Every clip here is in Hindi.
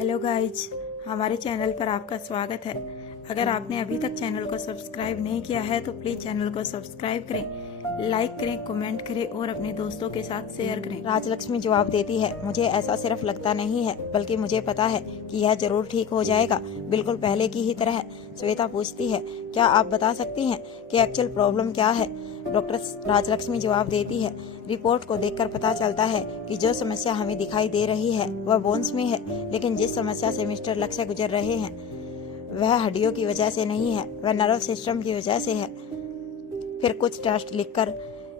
हेलो गाइज, हमारे चैनल पर आपका स्वागत है। अगर आपने अभी तक चैनल को सब्सक्राइब नहीं किया है तो प्लीज चैनल को सब्सक्राइब करें, लाइक करें, कमेंट करें और अपने दोस्तों के साथ शेयर करें। राजलक्ष्मी जवाब देती है, मुझे ऐसा सिर्फ लगता नहीं है बल्कि मुझे पता है कि यह जरूर ठीक हो जाएगा, बिल्कुल पहले की ही तरह। श्वेता पूछती है, क्या आप बता सकती हैं कि एक्चुअल प्रॉब्लम क्या है? डॉक्टर राजलक्ष्मी जवाब देती है, रिपोर्ट को देखकर पता चलता है कि जो समस्या हमें दिखाई दे रही है वह बोन्स में है, लेकिन जिस समस्या से मिस्टर लक्ष्य गुजर रहे हैं वह हड्डियों की वजह से नहीं है, वह नर्व सिस्टम की वजह से है। फिर कुछ टेस्ट लिखकर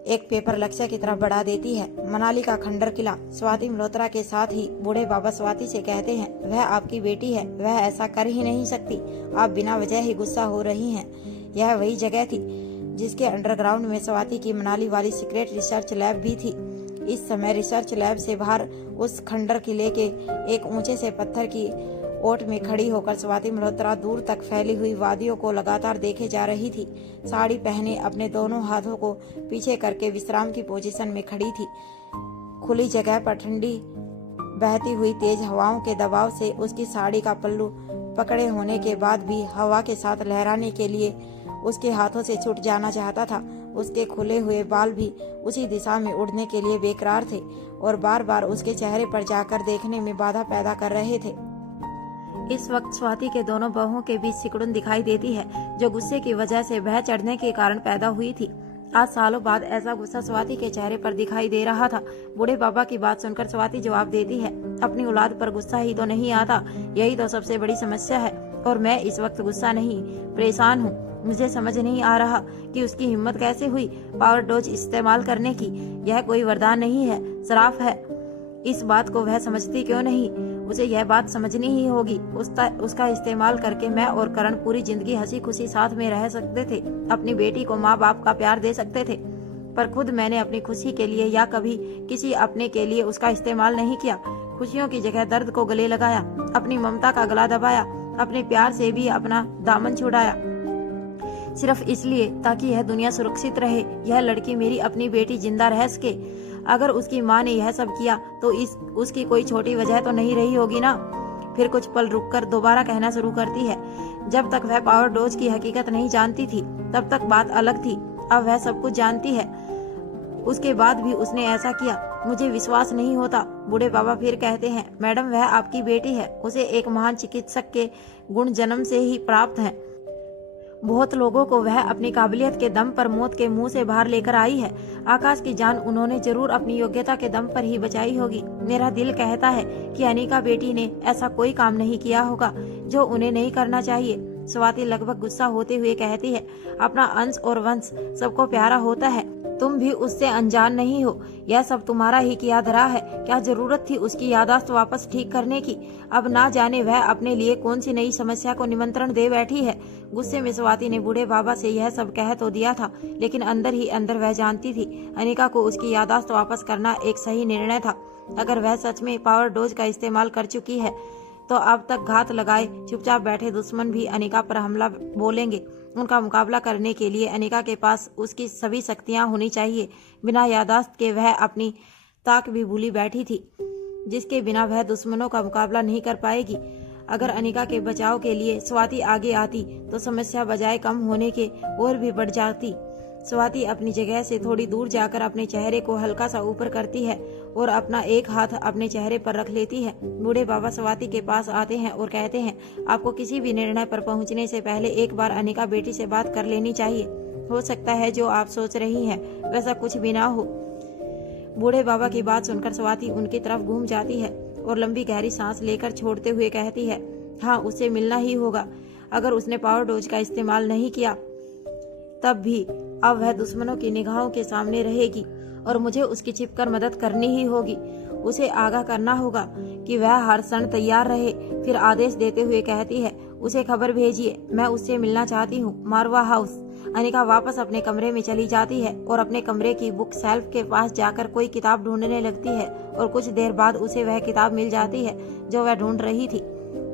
एक पेपर लक्ष्य की तरफ बढ़ा देती है। मनाली का खंडर किला स्वाति मल्होत्रा के साथ ही बूढ़े बाबा स्वाति से कहते हैं, वह आपकी बेटी है, वह ऐसा कर ही नहीं सकती, आप बिना वजह ही गुस्सा हो रही हैं। यह वही जगह थी जिसके अंडरग्राउंड में स्वाति की मनाली वाली सीक्रेट रिसर्च लैब भी थी। इस समय रिसर्च लैब से बाहर उस खंडर किले के एक ऊंचे से पत्थर की ओट में खड़ी होकर स्वाति मल्होत्रा दूर तक फैली हुई वादियों को लगातार देखे जा रही थी। साड़ी पहने अपने दोनों हाथों को पीछे करके विश्राम की पोजीशन में खड़ी थी। खुली जगह पर ठंडी बहती हुई तेज हवाओं के दबाव से उसकी साड़ी का पल्लू पकड़े होने के बाद भी हवा के साथ लहराने के लिए उसके हाथों से छूट जाना चाहता था। उसके खुले हुए बाल भी उसी दिशा में उड़ने के लिए बेकरार थे और बार बार उसके चेहरे पर जाकर देखने में बाधा पैदा कर रहे थे। इस वक्त स्वाति के दोनों बाहों के बीच सिकुड़न दिखाई देती है, जो गुस्से की वजह से बह चढ़ने के कारण पैदा हुई थी। आज सालों बाद ऐसा गुस्सा स्वाति के चेहरे पर दिखाई दे रहा था। बूढ़े बाबा की बात सुनकर स्वाति जवाब देती है, अपनी औलाद पर गुस्सा ही तो नहीं आता, यही तो सबसे बड़ी समस्या है। और मैं इस वक्त गुस्सा नहीं, परेशान हूँ। मुझे समझ नहीं आ रहा कि उसकी हिम्मत कैसे हुई पावर डोज इस्तेमाल करने की। यह कोई वरदान नहीं है, श्राप है। इस बात को वह समझती क्यों नहीं? उसे यह बात समझनी ही होगी। उसका इस्तेमाल करके मैं और करण पूरी जिंदगी हंसी खुशी साथ में रह सकते थे, अपनी बेटी को माँ बाप का प्यार दे सकते थे, पर खुद मैंने अपनी खुशी के लिए या कभी किसी अपने के लिए उसका इस्तेमाल नहीं किया। खुशियों की जगह दर्द को गले लगाया, अपनी ममता का गला दबाया, अपने प्यार से भी अपना दामन छुड़ाया, सिर्फ इसलिए ताकि यह दुनिया सुरक्षित रहे, यह लड़की मेरी अपनी बेटी जिंदा रह सके। अगर उसकी माँ ने यह सब किया तो उसकी कोई छोटी वजह तो नहीं रही होगी ना। फिर कुछ पल रुककर दोबारा कहना शुरू करती है, जब तक वह पावर डोज की हकीकत नहीं जानती थी तब तक बात अलग थी, अब वह सब कुछ जानती है, उसके बाद भी उसने ऐसा किया, मुझे विश्वास नहीं होता। बूढ़े बाबा फिर कहते हैं, मैडम वह आपकी बेटी है, उसे एक महान चिकित्सक के गुण जन्म से ही प्राप्त हैं। बहुत लोगों को वह अपनी काबिलियत के दम पर मौत के मुंह से बाहर लेकर आई है। आकाश की जान उन्होंने जरूर अपनी योग्यता के दम पर ही बचाई होगी। मेरा दिल कहता है कि अनिका बेटी ने ऐसा कोई काम नहीं किया होगा जो उन्हें नहीं करना चाहिए। स्वाति लगभग गुस्सा होते हुए कहती है, अपना अंश और वंश सबको प्यारा होता है, तुम भी उससे अनजान नहीं हो, यह सब तुम्हारा ही किया धरा है। क्या जरूरत थी उसकी याददाश्त वापस ठीक करने की? अब ना जाने वह अपने लिए कौन सी नई समस्या को निमंत्रण दे बैठी है। गुस्से में स्वाति ने बूढ़े बाबा से यह सब कह तो दिया था, लेकिन अंदर ही अंदर वह जानती थी अनिका को उसकी याददाश्त वापस करना एक सही निर्णय था। अगर वह सच में पावर डोज का इस्तेमाल कर चुकी है तो अब तक घात लगाए चुपचाप बैठे दुश्मन भी अनिका पर हमला बोलेंगे। उनका मुकाबला करने के लिए अनिका के पास उसकी सभी शक्तियां होनी चाहिए। बिना याददाश्त के वह अपनी ताक भी भूली बैठी थी, जिसके बिना वह दुश्मनों का मुकाबला नहीं कर पाएगी। अगर अनिका के बचाव के लिए स्वाति आगे आती तो समस्या बजाय कम होने के और भी बढ़ जाती। स्वाति अपनी जगह से थोड़ी दूर जाकर अपने चेहरे को हल्का सा ऊपर करती है और अपना एक हाथ अपने चेहरे पर रख लेती है। बूढ़े बाबा स्वाति के पास आते हैं और कहते हैं, आपको किसी भी निर्णय पर पहुंचने से पहले एक बार अनिका बेटी से बात कर लेनी चाहिए। हो सकता है जो आप सोच रही हैं वैसा कुछ भी ना हो। बूढ़े बाबा की बात सुनकर स्वाति उनकी तरफ घूम जाती है और लंबी गहरी सांस लेकर छोड़ते हुए कहती है, हाँ उससे मिलना ही होगा। अगर उसने पावर डोज का इस्तेमाल नहीं किया तब भी अब वह दुश्मनों की निगाहों के सामने रहेगी और मुझे उसकी छिपकर मदद करनी ही होगी। उसे आगाह करना होगा कि वह हर क्षण तैयार रहे। फिर आदेश देते हुए कहती है, उसे खबर भेजिए, मैं उससे मिलना चाहती हूँ, मारवा हाउस। अनिका वापस अपने कमरे में चली जाती है और अपने कमरे की बुक शेल्फ के पास जाकर कोई किताब ढूंढने लगती है और कुछ देर बाद उसे वह किताब मिल जाती है जो वह ढूंढ रही थी।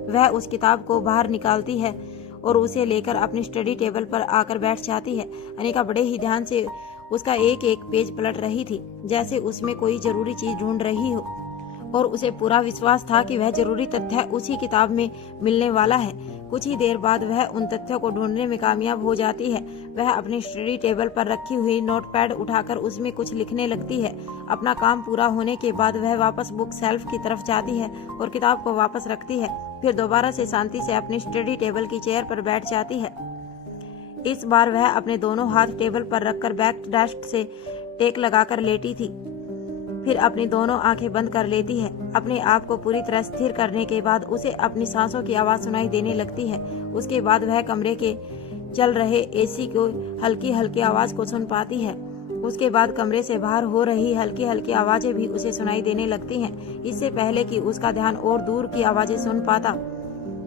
वह उस किताब को बाहर निकालती है और उसे लेकर अपनी स्टडी टेबल पर आकर बैठ जाती है। अनिका बड़े ही ध्यान से उसका एक एक पेज पलट रही थी, जैसे उसमें कोई जरूरी चीज ढूंढ रही हो। और उसे पूरा विश्वास था कि वह जरूरी तथ्य उसी किताब में मिलने वाला है। कुछ ही देर बाद वह उन तथ्यों को ढूंढने में कामयाब हो जाती है। वह अपनी स्टडी टेबल पर रखी हुई नोटपैड उठाकर उसमें कुछ लिखने लगती है। अपना काम पूरा होने के बाद वह वापस बुक शेल्फ की तरफ जाती है और किताब को वापस रखती है। फिर दोबारा से शांति से अपनी स्टडी टेबल की चेयर पर बैठ जाती है। इस बार वह अपने दोनों हाथ टेबल पर रखकर बैक डेस्क से टेक लगाकर लेटी थी। फिर अपनी दोनों आंखें बंद कर लेती है। अपने आप को पूरी तरह स्थिर करने के बाद उसे अपनी सांसों की आवाज सुनाई देने लगती है। उसके बाद वह कमरे के चल रहे एसी को हल्की हल्की आवाज को सुन पाती है। उसके बाद कमरे से बाहर हो रही हल्की हल्की आवाजें भी उसे सुनाई देने लगती हैं। इससे पहले कि उसका ध्यान और दूर की आवाजें सुन पाता,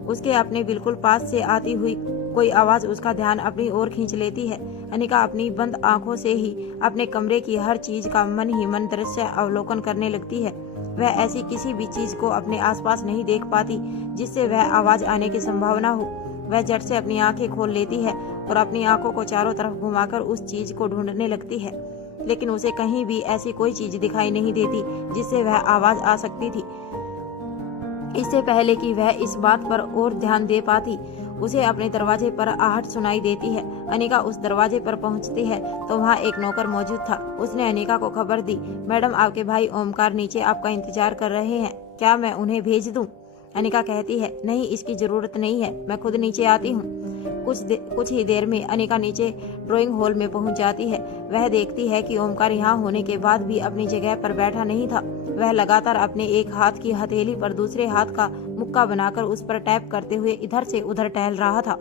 उसके अपने बिल्कुल पास से आती हुई कोई आवाज उसका ध्यान अपनी ओर खींच लेती है। अनिका अपनी बंद आंखों से ही अपने कमरे की हर चीज का मन ही मन दृश्य अवलोकन करने लगती है। वह ऐसी किसी भी चीज को अपने आसपास नहीं देख पाती जिससे वह आवाज आने की संभावना हो। वह झट से अपनी आंखें खोल लेती है और अपनी आंखों को चारों तरफ घुमाकर उस चीज को ढूंढने लगती है, लेकिन उसे कहीं भी ऐसी कोई चीज दिखाई नहीं देती जिससे वह आवाज आ सकती थी। इससे पहले कि वह इस बात पर और ध्यान दे पाती, उसे अपने दरवाजे पर आहट सुनाई देती है। अनिका उस दरवाजे पर पहुंचती है तो वहां एक नौकर मौजूद था। उसने अनिका को खबर दी, मैडम आपके भाई ओमकार नीचे आपका इंतजार कर रहे हैं, क्या मैं उन्हें भेज दूं? अनिका कहती है, नहीं, इसकी जरूरत नहीं है, मैं खुद नीचे आती हूँ। कुछ ही देर में अनिका नीचे ड्राइंग हॉल में पहुंच जाती है। वह देखती है कि ओमकार यहाँ होने के बाद भी अपनी जगह पर बैठा नहीं था। वह लगातार अपने एक हाथ की हथेली पर दूसरे हाथ का मुक्का बनाकर उस पर टैप करते हुए इधर से उधर टहल रहा था।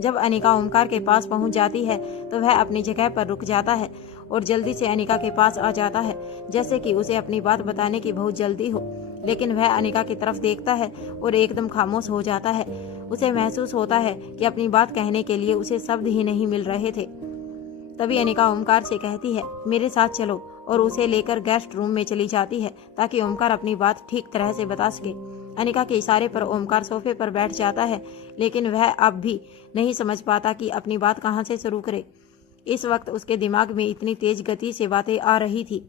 जब अनिका ओमकार के पास पहुंच जाती है तो वह अपनी जगह पर रुक जाता है और जल्दी से अनिका के पास आ जाता है, जैसे कि उसे अपनी बात बताने की बहुत जल्दी हो। लेकिन वह अनिका की तरफ देखता है और एकदम खामोश हो जाता है। उसे महसूस होता है कि अपनी बात कहने के लिए उसे शब्द ही नहीं मिल रहे थे। तभी अनिका ओमकार से कहती है, मेरे साथ चलो, और उसे लेकर गेस्ट रूम में चली जाती है ताकि ओमकार अपनी बात ठीक तरह से बता सके। अनिका के इशारे पर ओमकार सोफे पर बैठ जाता है, लेकिन वह अब भी नहीं समझ पाता कि अपनी बात कहाँ से शुरू करे। इस वक्त उसके दिमाग में इतनी तेज गति से बातें आ रही थी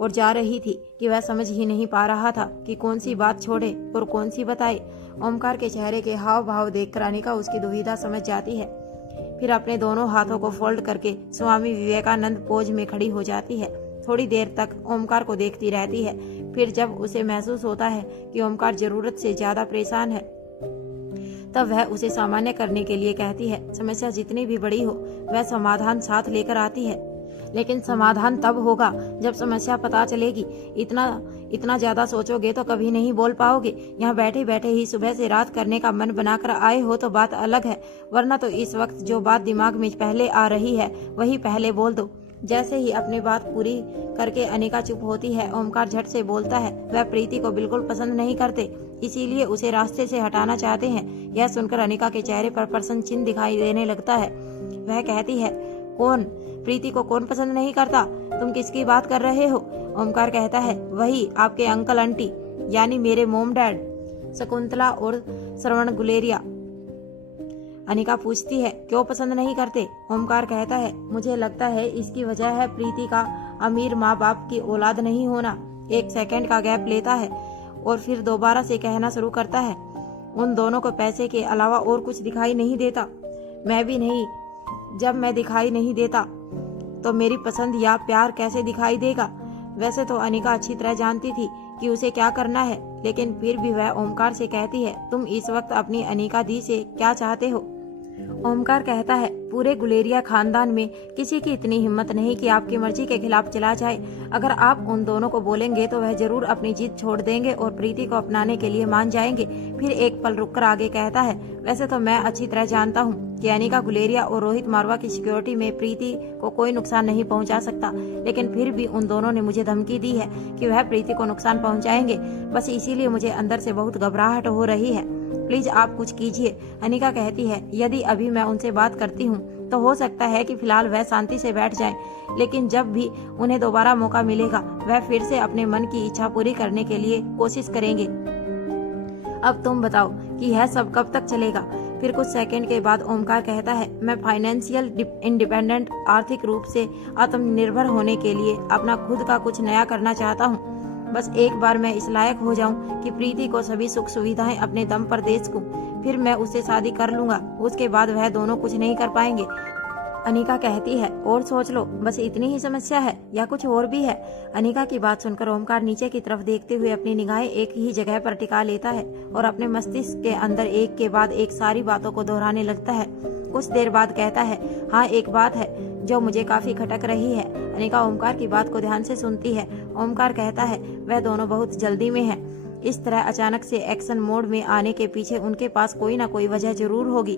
और जा रही थी कि वह समझ ही नहीं पा रहा था कि कौन सी बात छोड़े और कौन सी बताए। ओमकार के चेहरे के हाव भाव देखकर अनिका उसकी दुविधा समझ जाती है। फिर अपने दोनों हाथों को फोल्ड करके स्वामी विवेकानंद पोज में खड़ी हो जाती है। थोड़ी देर तक ओमकार को देखती रहती है। फिर जब उसे महसूस होता है कि ओमकार जरूरत से ज्यादा परेशान है, तब वह उसे सामान्य करने के लिए कहती है, समस्या जितनी भी बड़ी हो वह समाधान साथ लेकर आती है, लेकिन समाधान तब होगा जब समस्या पता चलेगी। इतना ज्यादा सोचोगे तो कभी नहीं बोल पाओगे। यहाँ बैठे बैठे ही सुबह से रात करने का मन बनाकर आए हो तो बात अलग है, वरना तो इस वक्त जो बात दिमाग में पहले आ रही है वही पहले बोल दो। जैसे ही अपनी बात पूरी करके अनिका चुप होती है, ओमकार झट से बोलता है, वह प्रीति को बिल्कुल पसंद नहीं करते, इसीलिए उसे रास्ते से हटाना चाहते हैं। यह सुनकर अनिका के चेहरे पर प्रसन्न चिन्ह दिखाई देने लगता है। वह कहती है, कौन? प्रीति को कौन पसंद नहीं करता? तुम किसकी बात कर रहे हो? ओमकार कहता है, वही आपके अंकल आंटी, यानी मेरे मोम डैड, शकुंतला और श्रवण गुलेरिया। अनिका पूछती है, क्यों पसंद नहीं करते? ओमकार कहता है, मुझे लगता है इसकी वजह है प्रीति का अमीर माँ बाप की औलाद नहीं होना। एक सेकंड का गैप लेता है और फिर दोबारा से कहना शुरू करता है, उन दोनों को पैसे के अलावा और कुछ दिखाई नहीं देता, मैं भी नहीं। जब मैं दिखाई नहीं देता तो मेरी पसंद या प्यार कैसे दिखाई देगा? वैसे तो अनिका अच्छी तरह जानती थी कि उसे क्या करना है, लेकिन फिर भी वह ओमकार से कहती है, तुम इस वक्त अपनी अनिका दी से क्या चाहते हो? ओमकार कहता है, पूरे गुलेरिया खानदान में किसी की इतनी हिम्मत नहीं कि आपकी मर्जी के खिलाफ चला जाए। अगर आप उन दोनों को बोलेंगे तो वह जरूर अपनी जिद छोड़ देंगे और प्रीति को अपनाने के लिए मान जाएंगे। फिर एक पल रुककर आगे कहता है, वैसे तो मैं अच्छी तरह जानता हूँ कि अनिका गुलेरिया और रोहित मारवा की सिक्योरिटी में प्रीति को कोई नुकसान नहीं पहुँचा सकता, लेकिन फिर भी उन दोनों ने मुझे धमकी दी है कि वह प्रीति को नुकसान पहुँचाएंगे। बस इसीलिए मुझे अंदर से बहुत घबराहट हो रही है, प्लीज आप कुछ कीजिए। अनिका कहती है, यदि अभी मैं उनसे बात करती हूँ तो हो सकता है कि फिलहाल वह शांति से बैठ जाएं, लेकिन जब भी उन्हें दोबारा मौका मिलेगा वह फिर से अपने मन की इच्छा पूरी करने के लिए कोशिश करेंगे। अब तुम बताओ कि यह सब कब तक चलेगा? फिर कुछ सेकंड के बाद ओमकार कहता है, मैं फाइनेंशियल इंडिपेंडेंट, आर्थिक रूप से आत्मनिर्भर होने के लिए अपना खुद का कुछ नया करना चाहता हूँ। बस एक बार मैं इस लायक हो जाऊं कि प्रीति को सभी सुख सुविधाएं अपने दम पर दे सकूं, फिर मैं उससे शादी कर लूंगा। उसके बाद वह दोनों कुछ नहीं कर पाएंगे। अनिका कहती है, और सोच लो, बस इतनी ही समस्या है या कुछ और भी है? अनिका की बात सुनकर ओमकार नीचे की तरफ देखते हुए अपनी निगाहें एक ही जगह पर टिका लेता है और अपने मस्तिष्क के अंदर एक के बाद एक सारी बातों को दोहराने लगता है। कुछ देर बाद कहता है, हाँ, एक बात है जो मुझे काफी खटक रही है। अनिका ओमकार की बात को ध्यान से सुनती है। ओमकार कहता है, वह दोनों बहुत जल्दी में है। इस तरह अचानक से एक्शन मोड में आने के पीछे उनके पास कोई ना कोई वजह जरूर होगी।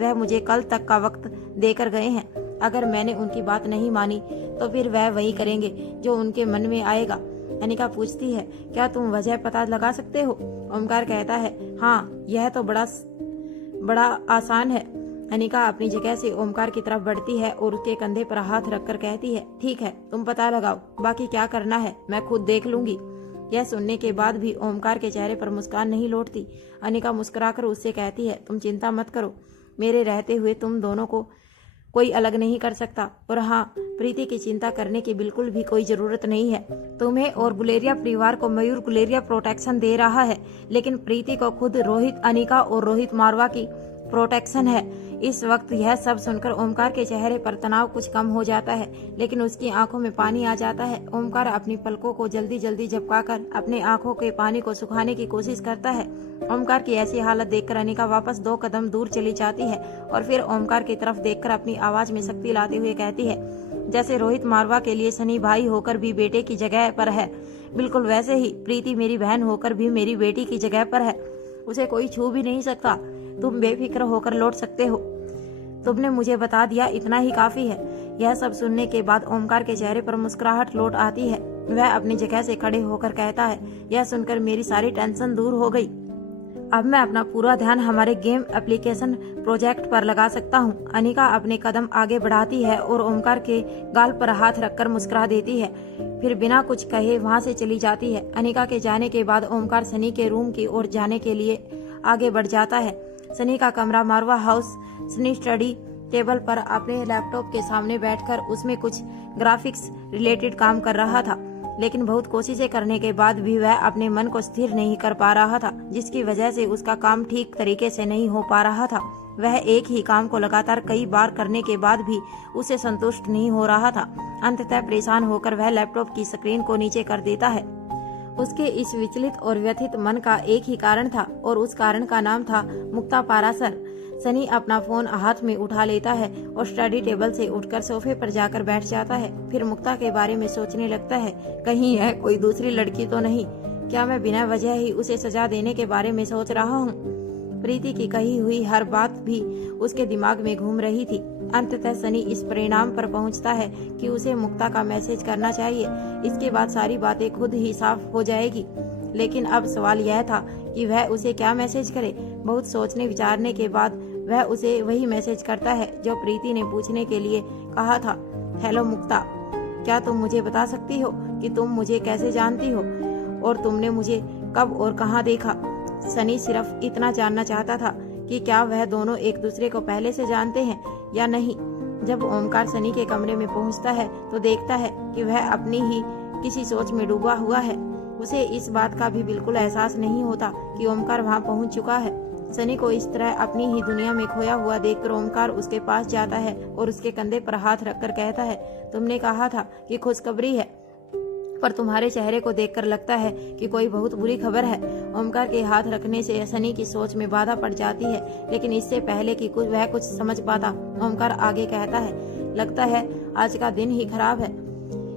वह मुझे कल तक का वक्त देकर गए हैं। अगर मैंने उनकी बात नहीं मानी तो फिर वह वही करेंगे जो उनके मन में आएगा। अनिका पूछती है, क्या तुम वजह पता लगा सकते हो? ओमकार कहता है, हाँ, यह तो बड़ा आसान है। अनिका अपनी जगह से ओमकार की तरफ बढ़ती है और उसके कंधे पर हाथ रखकर कहती है, ठीक है, तुम पता लगाओ, बाकी क्या करना है मैं खुद देख लूंगी। यह सुनने के बाद भी ओमकार के चेहरे पर मुस्कान नहीं लौटती। अनिका मुस्कुराकर उससे कहती है, तुम चिंता मत करो, मेरे रहते हुए तुम दोनों को कोई अलग नहीं कर सकता। और हाँ, प्रीति की चिंता करने की बिल्कुल भी कोई जरूरत नहीं है। तुम्हें और गुलेरिया परिवार को मयूर गुलेरिया प्रोटेक्शन दे रहा है, लेकिन प्रीति को खुद रोहित, अनिका और रोहित मारवा की प्रोटेक्शन है। इस वक्त यह सब सुनकर ओमकार के चेहरे पर तनाव कुछ कम हो जाता है, लेकिन उसकी आंखों में पानी आ जाता है। ओमकार अपनी पलकों को जल्दी जल्दी झपकाकर अपने आंखों के पानी को सुखाने की कोशिश करता है। ओमकार की ऐसी हालत देखकर अनिका वापस 2 कदम दूर चली जाती है और फिर ओमकार की तरफ देखकर अपनी आवाज में शक्ति लाते हुए कहती है, जैसे रोहित मारवा के लिए सनी भाई होकर भी बेटे की जगह पर है, बिल्कुल वैसे ही प्रीति मेरी बहन होकर भी मेरी बेटी की जगह पर है। उसे कोई छू भी नहीं सकता। तुम बेफिक्र होकर लौट सकते हो। तुमने मुझे बता दिया, इतना ही काफी है। यह सब सुनने के बाद ओमकार के चेहरे पर मुस्कुराहट लौट आती है। वह अपनी जगह से खड़े होकर कहता है, यह सुनकर मेरी सारी टेंशन दूर हो गई। अब मैं अपना पूरा ध्यान हमारे गेम एप्लीकेशन प्रोजेक्ट पर लगा सकता हूँ। अनिका अपने कदम आगे बढ़ाती है और ओमकार के गाल पर हाथ रखकर मुस्कुरा देती है, फिर बिना कुछ कहे वहाँ से चली जाती है। अनिका के जाने के बाद ओमकार सनी के रूम की ओर जाने के लिए आगे बढ़ जाता है। सनी का कमरा मारवा हाउस। सनी स्टडी टेबल पर अपने लैपटॉप के सामने बैठकर उसमें कुछ ग्राफिक्स रिलेटेड काम कर रहा था, लेकिन बहुत कोशिशें करने के बाद भी वह अपने मन को स्थिर नहीं कर पा रहा था, जिसकी वजह से उसका काम ठीक तरीके से नहीं हो पा रहा था। वह एक ही काम को लगातार कई बार करने के बाद भी उसे संतुष्ट नहीं हो रहा था। अंततः परेशान होकर वह लैपटॉप की स्क्रीन को नीचे कर देता है। उसके इस विचलित और व्यथित मन का एक ही कारण था और उस कारण का नाम था मुक्ता पारासर। सनी अपना फोन हाथ में उठा लेता है और स्टडी टेबल से उठकर सोफे पर जाकर बैठ जाता है। फिर मुक्ता के बारे में सोचने लगता है, कहीं यह कोई दूसरी लड़की तो नहीं? क्या मैं बिना वजह ही उसे सजा देने के बारे में सोच रहा हूँ? प्रीति की कही हुई हर बात भी उसके दिमाग में घूम रही थी। अंततः सनी इस परिणाम पर पहुंचता है कि उसे मुक्ता का मैसेज करना चाहिए। इसके बाद सारी बातें खुद ही साफ हो जाएगी। लेकिन अब सवाल यह था कि वह उसे क्या मैसेज करे। बहुत सोचने विचारने के बाद वह उसे वही मैसेज करता है जो प्रीति ने पूछने के लिए कहा था। हेलो मुक्ता, क्या तुम मुझे बता सकती हो कि तुम मुझे कैसे जानती हो और तुमने मुझे कब और कहाँ देखा? सनी सिर्फ इतना जानना चाहता था कि क्या वह दोनों एक दूसरे को पहले से जानते हैं या नहीं। जब ओमकार सनी के कमरे में पहुंचता है तो देखता है कि वह अपनी ही किसी सोच में डूबा हुआ है। उसे इस बात का भी बिल्कुल एहसास नहीं होता कि ओमकार वहां पहुंच चुका है। सनी को इस तरह अपनी ही दुनिया में खोया हुआ देखकर ओमकार उसके पास जाता है और उसके कंधे पर हाथ रखकर कहता है, तुमने कहा था कि खुशखबरी है, पर तुम्हारे चेहरे को देखकर लगता है कि कोई बहुत बुरी खबर है। ओमकार के हाथ रखने से सनी की सोच में बाधा पड़ जाती है, लेकिन इससे पहले कि वह कुछ समझ पाता, ओमकार आगे कहता है, लगता है आज का दिन ही खराब है।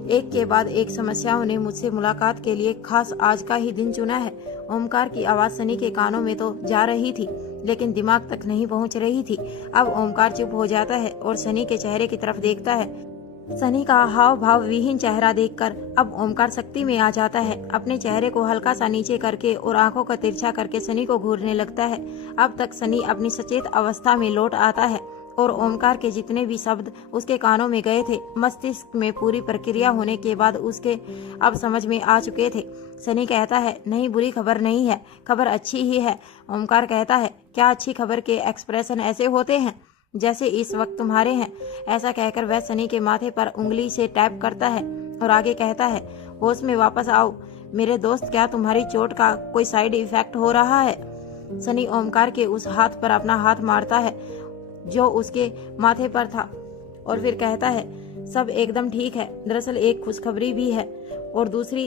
एक के बाद एक समस्याओं ने मुझसे मुलाकात के लिए खास आज का ही दिन चुना है। ओमकार की आवाज सनी के कानों में तो जा रही थी, लेकिन दिमाग तक नहीं पहुंच रही थी। अब ओमकार चुप हो जाता है और सनी के चेहरे की तरफ देखता है। सनी का हाव भाव विहीन चेहरा देखकर अब ओमकार शक्ति में आ जाता है। अपने चेहरे को हल्का सा नीचे करके और आंखों का तिरछा करके सनी को घूरने लगता है। अब तक सनी अपनी सचेत अवस्था में लौट आता है और ओमकार के जितने भी शब्द उसके कानों में गए थे, मस्तिष्क में पूरी प्रक्रिया होने के बाद उसके अब समझ में आ चुके थे। सनी कहता है, नहीं, बुरी खबर नहीं है, खबर अच्छी ही है। ओमकार कहता है, क्या अच्छी खबर के एक्सप्रेशन ऐसे होते हैं जैसे इस वक्त तुम्हारे हैं? ऐसा कहकर वह सनी के माथे पर उंगली से टैप करता है और आगे कहता है, होश में वापस आओ, मेरे दोस्त, क्या तुम्हारी चोट का कोई साइड इफेक्ट हो रहा है? सनी ओमकार के उस हाथ पर अपना हाथ मारता है जो उसके माथे पर था और फिर कहता है, सब एकदम ठीक है। दरअसल एक खुशखबरी भी है। और दूसरी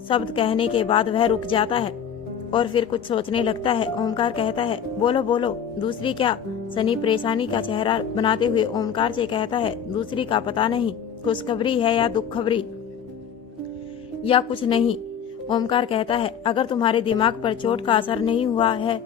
शब्द कहने के बाद वह रुक जाता है और फिर कुछ सोचने लगता है। ओमकार कहता है, बोलो बोलो, दूसरी क्या? सनी परेशानी का चेहरा बनाते हुए ओमकार से कहता है, दूसरी का पता नहीं, खुशखबरी है या दुख खबरी या कुछ नहीं। ओमकार कहता है, अगर तुम्हारे दिमाग पर चोट का असर नहीं हुआ है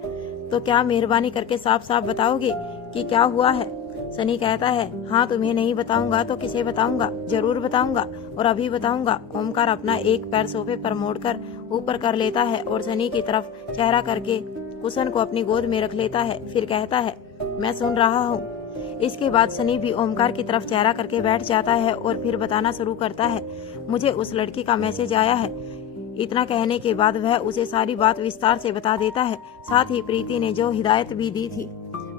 तो क्या मेहरबानी करके साफ साफ बताओगे कि क्या हुआ है? सनी कहता है, हाँ, तुम्हें नहीं बताऊंगा तो किसे बताऊंगा? जरूर बताऊंगा और अभी बताऊंगा। ओमकार अपना एक पैर सोफे पर मोड़कर ऊपर कर लेता है और सनी की तरफ चेहरा करके कुशन को अपनी गोद में रख लेता है। फिर कहता है, मैं सुन रहा हूँ। इसके बाद सनी भी ओमकार की तरफ चेहरा करके बैठ जाता है और फिर बताना शुरू करता है, मुझे उस लड़की का मैसेज आया है। इतना कहने के बाद वह उसे सारी बात विस्तार से बता देता है। साथ ही प्रीति ने जो हिदायत भी दी थी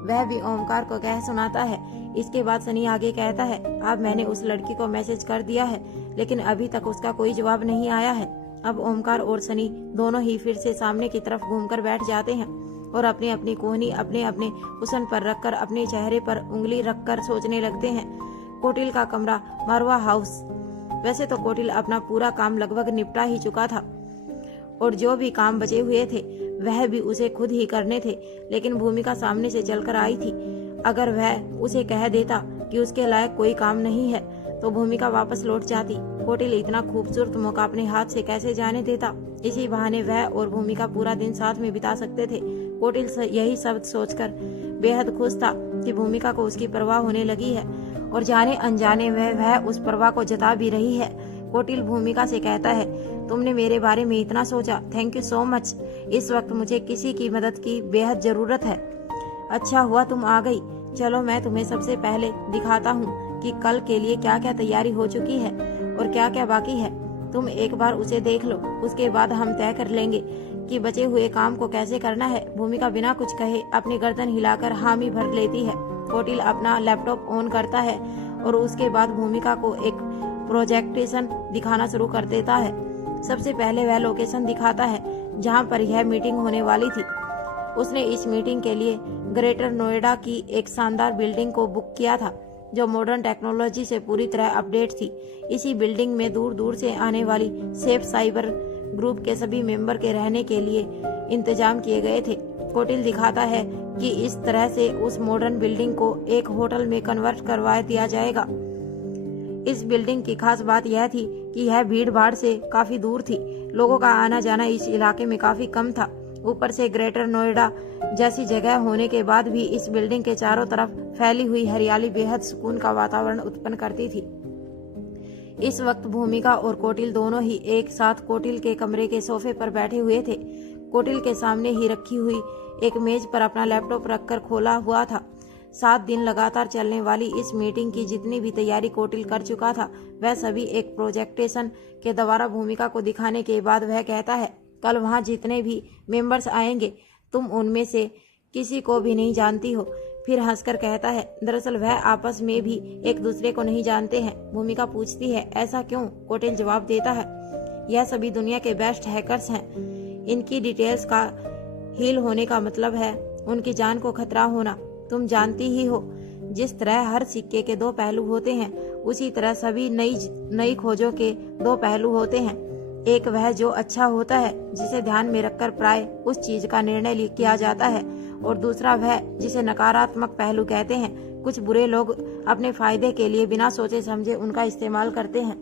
वह भी ओमकार को कह सुनाता है। इसके बाद सनी आगे कहता है, अब मैंने उस लड़की को मैसेज कर दिया है लेकिन अभी तक उसका कोई जवाब नहीं आया है। अब ओमकार और सनी दोनों ही फिर से सामने की तरफ घूमकर बैठ जाते हैं और अपनी अपनी कोहनी अपने अपने कुशन पर रखकर अपने चेहरे पर उंगली रखकर सोचने लगते हैं। कोटिल का कमरा, मरवा हाउस। वैसे तो कोटिल अपना पूरा काम लगभग निपटा ही चुका था और जो भी काम बचे हुए थे वह भी उसे खुद ही करने थे, लेकिन भूमिका सामने से चलकर आई थी। अगर वह उसे कह देता कि उसके लायक कोई काम नहीं है तो भूमिका वापस लौट जाती। कोटिल इतना खूबसूरत मौका अपने हाथ से कैसे जाने देता? इसी बहाने वह और भूमिका पूरा दिन साथ में बिता सकते थे। कोटिल यही शब्द सोचकर बेहद खुश था कि भूमिका को उसकी परवाह होने लगी है और जाने अनजाने में वह उस परवाह को जता भी रही है। कोटिल भूमिका से कहता है, तुमने मेरे बारे में इतना सोचा, थैंक यू सो मच। इस वक्त मुझे किसी की मदद की बेहद जरूरत है। अच्छा हुआ तुम आ गई। चलो मैं तुम्हें सबसे पहले दिखाता हूँ कि कल के लिए क्या क्या तैयारी हो चुकी है और क्या क्या बाकी है। तुम एक बार उसे देख लो, उसके बाद हम तय कर लेंगे कि बचे हुए काम को कैसे करना है। भूमिका बिना कुछ कहे अपनी गर्दन हिलाकर हामी भर लेती है। कोटिल अपना लैपटॉप ऑन करता है और उसके बाद भूमिका को एक प्रोजेक्टेशन दिखाना शुरू कर देता है। सबसे पहले वह लोकेशन दिखाता है जहां पर यह मीटिंग होने वाली थी। उसने इस मीटिंग के लिए ग्रेटर नोएडा की एक शानदार बिल्डिंग को बुक किया था जो मॉडर्न टेक्नोलॉजी से पूरी तरह अपडेट थी। इसी बिल्डिंग में दूर दूर से आने वाली सेफ साइबर ग्रुप के सभी मेंबर के रहने के लिए इंतजाम किए गए थे। कोटिल दिखाता है कि इस तरह से उस मॉडर्न बिल्डिंग को एक होटल में कन्वर्ट करवा दिया जाएगा। इस बिल्डिंग की खास बात यह थी कि यह भीड़ भाड़ से काफी दूर थी। लोगों का आना जाना इस इलाके में काफी कम था। ऊपर से ग्रेटर नोएडा जैसी जगह होने के बाद भी इस बिल्डिंग के चारों तरफ फैली हुई हरियाली बेहद सुकून का वातावरण उत्पन्न करती थी। इस वक्त भूमिका और कोटिल दोनों ही एक साथ कोटिल के कमरे के सोफे पर बैठे हुए थे। कोटिल के सामने ही रखी हुई एक मेज पर अपना लैपटॉप रखकर खोला हुआ था। 7 दिन लगातार चलने वाली इस मीटिंग की जितनी भी तैयारी कोटिल कर चुका था वह सभी एक प्रोजेक्टेशन के द्वारा भूमिका को दिखाने के बाद वह कहता है, कल वहाँ जितने भी मेंबर्स आएंगे तुम उनमें से किसी को भी नहीं जानती हो। फिर हंसकर कहता है, दरअसल वह आपस में भी एक दूसरे को नहीं जानते हैं। भूमिका पूछती है, ऐसा क्यों? कोटिल जवाब देता है, यह सभी दुनिया के बेस्ट हैकर्स हैं। इनकी डिटेल्स का हील होने का मतलब है उनकी जान को खतरा होना। तुम जानती ही हो जिस तरह हर सिक्के के 2 पहलू होते हैं उसी तरह सभी नई खोजों के 2 पहलू होते हैं। एक वह जो अच्छा होता है जिसे ध्यान में रखकर प्राय उस चीज का निर्णय किया जाता है और दूसरा वह जिसे नकारात्मक पहलू कहते हैं। कुछ बुरे लोग अपने फायदे के लिए बिना सोचे समझे उनका इस्तेमाल करते हैं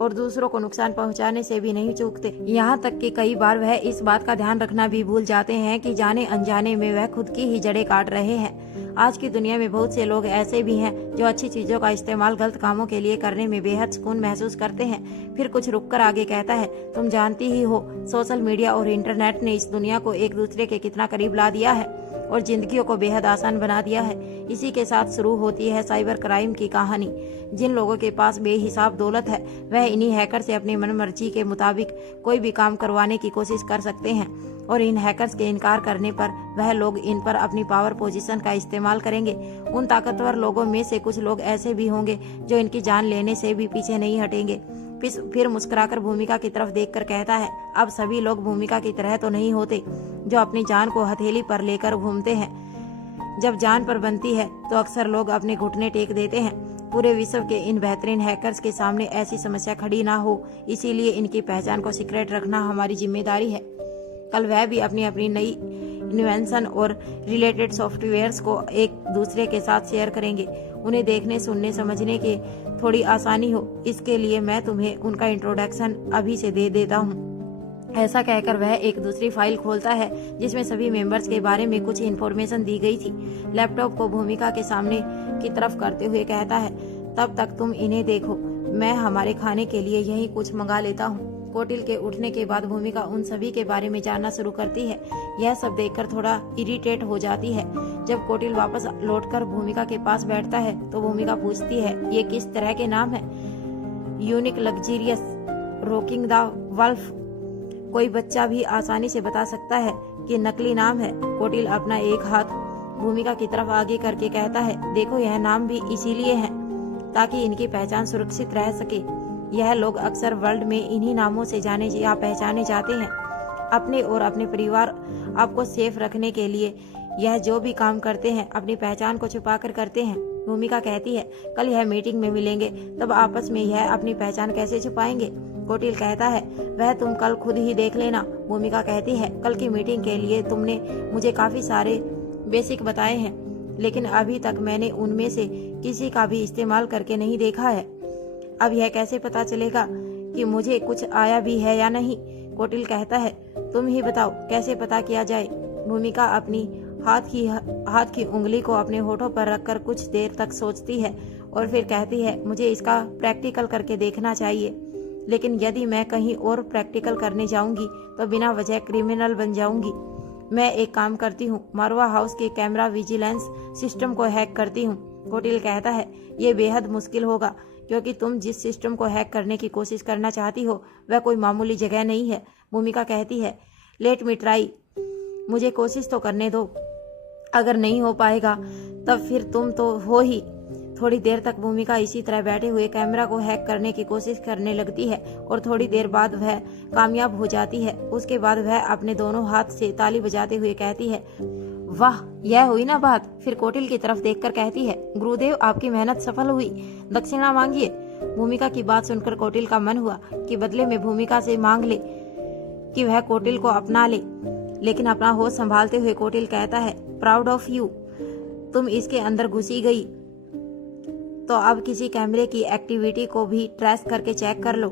और दूसरों को नुकसान पहुंचाने से भी नहीं चूकते। यहाँ तक कि कई बार वह इस बात का ध्यान रखना भी भूल जाते हैं कि जाने अनजाने में वह खुद की ही जड़ें काट रहे हैं। आज की दुनिया में बहुत से लोग ऐसे भी हैं जो अच्छी चीजों का इस्तेमाल गलत कामों के लिए करने में बेहद सुकून महसूस करते हैं। फिर कुछ रुककर आगे कहता है, तुम जानती ही हो सोशल मीडिया और इंटरनेट ने इस दुनिया को एक दूसरे के कितना करीब ला दिया है और जिंदगियों को बेहद आसान बना दिया है। इसी के साथ शुरू होती है साइबर क्राइम की कहानी। जिन लोगों के पास बेहिसाब दौलत है वह इन्हीं हैकर से अपनी मनमर्जी के मुताबिक कोई भी काम करवाने की कोशिश कर सकते हैं और इन हैकर्स के इनकार करने पर वह लोग इन पर अपनी पावर पोजीशन का इस्तेमाल करेंगे। उन ताकतवर लोगों में से कुछ लोग ऐसे भी होंगे जो इनकी जान लेने से भी पीछे नहीं हटेंगे। फिर मुस्कुराकर भूमिका की तरफ देखकर कहता है, अब सभी लोग भूमिका की तरह तो नहीं होते जो अपनी जान को हथेली पर लेकर घूमते हैं। जब जान पर बनती है तो अक्सर लोग अपने घुटने टेक देते हैं। पूरे विश्व के इन बेहतरीन हैकर्स के सामने ऐसी समस्या खड़ी ना हो, इसीलिए इनकी पहचान को सीक्रेट रखना हमारी जिम्मेदारी है। कल वह भी अपनी अपनी नई इन्वेंशन और रिलेटेड सॉफ्टवेयर्स को एक दूसरे के साथ शेयर करेंगे। उन्हें देखने, सुनने, समझने के थोड़ी आसानी हो, इसके लिए मैं तुम्हें उनका इंट्रोडक्शन अभी से दे देता हूँ। ऐसा कहकर वह एक दूसरी फाइल खोलता है जिसमें सभी मेंबर्स के बारे में कुछ इन्फॉर्मेशन दी गई थी। लैपटॉप को भूमिका के सामने की तरफ करते हुए कहता है, तब तक तुम इन्हें देखो, मैं हमारे खाने के लिए यही कुछ मंगा लेता हूँ। कोटिल के उठने के बाद भूमिका उन सभी के बारे में जानना शुरू करती है। यह सब देखकर थोड़ा इरिटेट हो जाती है। जब कोटिल वापस लौटकर भूमिका के पास बैठता है तो भूमिका पूछती है, ये किस तरह के नाम है? Unique, luxurious, rocking the wolf. कोई बच्चा भी आसानी से बता सकता है कि नकली नाम है। कोटिल अपना एक हाथ भूमिका की तरफ आगे करके कहता है, देखो यह नाम भी इसीलिए है ताकि इनकी पहचान सुरक्षित रह सके। यह लोग अक्सर वर्ल्ड में इन्हीं नामों से जाने या पहचाने जाते हैं। अपने और अपने परिवार आपको सेफ रखने के लिए यह जो भी काम करते हैं अपनी पहचान को छुपाकर करते हैं। भूमिका कहती है, कल यह मीटिंग में मिलेंगे, तब आपस में यह अपनी पहचान कैसे छुपाएंगे? कोटिल कहता है, वह तुम कल खुद ही देख लेना। भूमिका कहती है, कल की मीटिंग के लिए तुमने मुझे काफी सारे बेसिक बताए हैं, लेकिन अभी तक मैंने उनमें से किसी का भी इस्तेमाल करके नहीं देखा है। अब यह कैसे पता चलेगा कि मुझे कुछ आया भी है या नहीं? कोटिल कहता है, तुम ही बताओ कैसे पता किया जाए? भूमिका अपनी हाथ की उंगली को अपने होठों पर रखकर कुछ देर तक सोचती है और फिर कहती है, मुझे इसका प्रैक्टिकल करके देखना चाहिए, लेकिन यदि मैं कहीं और प्रैक्टिकल करने जाऊंगी तो बिना वजह क्रिमिनल बन जाऊंगी। मैं एक काम करती हूँ, मारवा हाउस के कैमरा विजिलेंस सिस्टम को हैक करती हूँ। कोटिल कहता है, ये बेहद मुश्किल होगा क्योंकि तुम जिस सिस्टम को हैक करने की कोशिश करना चाहती हो वह कोई मामूली जगह नहीं है। भूमिका कहती है, लेट मी ट्राई, मुझे कोशिश तो करने दो, अगर नहीं हो पाएगा तब फिर तुम तो हो ही। थोड़ी देर तक भूमिका इसी तरह बैठे हुए कैमरा को हैक करने की कोशिश करने लगती है और थोड़ी देर बाद वह कामयाब हो जाती है। उसके बाद वह अपने दोनों हाथ से ताली बजाते हुए कहती है, वाह, यह हुई ना बात। फिर कोटिल की तरफ देखकर कहती है, गुरुदेव आपकी मेहनत सफल हुई, दक्षिणा मांगिए। भूमिका की बात सुनकर कोटिल का मन हुआ कि बदले में भूमिका से मांग ले कि वह कोटिल को अपना ले, लेकिन अपना होश संभालते हुए कोटिल कहता है, प्राउड ऑफ यू, तुम इसके अंदर घुसी गई तो अब किसी कैमरे की एक्टिविटी को भी ट्रेस करके चेक कर लो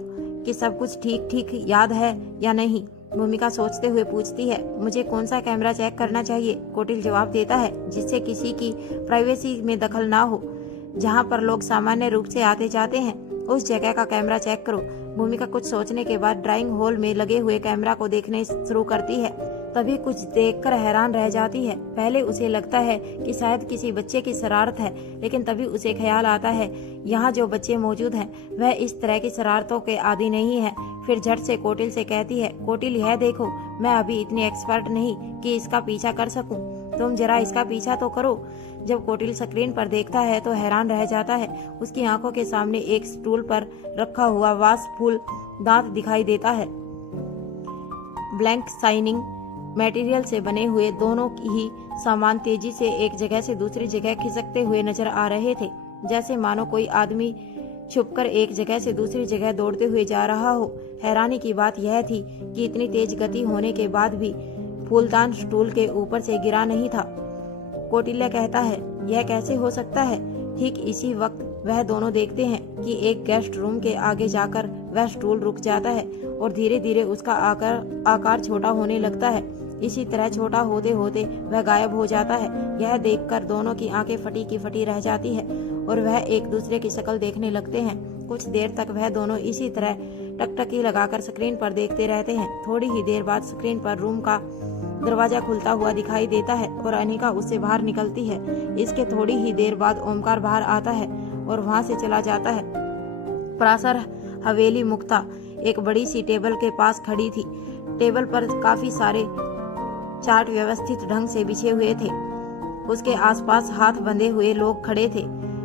कि सब कुछ ठीक ठीक याद है या नहीं। भूमिका सोचते हुए पूछती है, मुझे कौन सा कैमरा चेक करना चाहिए? कोटिल जवाब देता है, जिससे किसी की प्राइवेसी में दखल ना हो, जहाँ पर लोग सामान्य रूप से आते जाते हैं, उस जगह का कैमरा चेक करो। भूमिका कुछ सोचने के बाद ड्राइंग हॉल में लगे हुए कैमरा को देखने शुरू करती है। तभी कुछ देखकर हैरान रह जाती है। पहले उसे लगता है कि शायद किसी बच्चे की शरारत है, लेकिन तभी उसे ख्याल आता है यहाँ जो बच्चे मौजूद हैं वह इस तरह की शरारतों के आदी नहीं है। फिर झट से कोटिल से कहती है, कोटिल यह देखो, मैं अभी इतनी एक्सपर्ट नहीं कि इसका पीछा कर सकूं, तुम जरा इसका पीछा तो करो। जब कोटिल स्क्रीन पर देखता है तो हैरान रह जाता है। उसकी आंखों के सामने एक स्टूल पर रखा हुआ वासफुल दांत दिखाई देता है। ब्लैंक शाइनिंग मटेरियल से बने हुए दोनों ही सामान तेजी से एक जगह से दूसरी जगह खिसकते हुए नजर आ रहे थे, जैसे मानो कोई आदमी छुपकर एक जगह से दूसरी जगह दौड़ते हुए जा रहा हो। हैरानी की बात यह थी कि इतनी तेज गति होने के बाद भी फूलदान स्टूल के ऊपर से गिरा नहीं था। कौटिल्य कहता है, यह कैसे हो सकता है? ठीक इसी वक्त वह दोनों देखते हैं कि एक गेस्ट रूम के आगे जाकर वह स्टूल रुक जाता है और धीरे धीरे उसका आकार छोटा होने लगता है। इसी तरह छोटा होते होते वह गायब हो जाता है। यह देखकर दोनों की आंखें फटी की फटी रह जाती है और वह एक दूसरे की शक्ल देखने लगते हैं। कुछ देर तक वह दोनों इसी तरह टकटकी लगाकर स्क्रीन पर देखते रहते हैं। थोड़ी ही देर बाद स्क्रीन पर रूम का दरवाजा खुलता हुआ दिखाई देता है और अनिका उससे बाहर निकलती है। इसके थोड़ी ही देर बाद ओमकार बाहर आता है और वहां से चला जाता है। पराशर हवेली मुक्ता एक बड़ी सी टेबल के पास खड़ी थी। टेबल पर काफी सारे चार्ट व्यवस्थित ढंग से बिछे हुए थे। उसके आसपास हाथ बंधे हुए लोग खड़े थे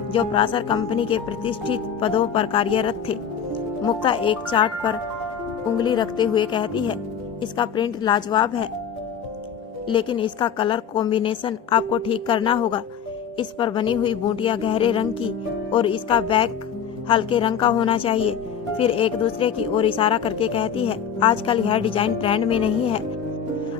जो पराशर कंपनी के प्रतिष्ठित पदों पर कार्यरत थे। मुक्ता एक चार्ट पर उंगली रखते हुए कहती है, इसका प्रिंट लाजवाब है, लेकिन इसका कलर कॉम्बिनेशन आपको ठीक करना होगा। इस पर बनी हुई बूटियां गहरे रंग की और इसका बैक हल्के रंग का होना चाहिए। फिर एक दूसरे की ओर इशारा करके कहती है, आजकल यह डिजाइन ट्रेंड में नहीं है।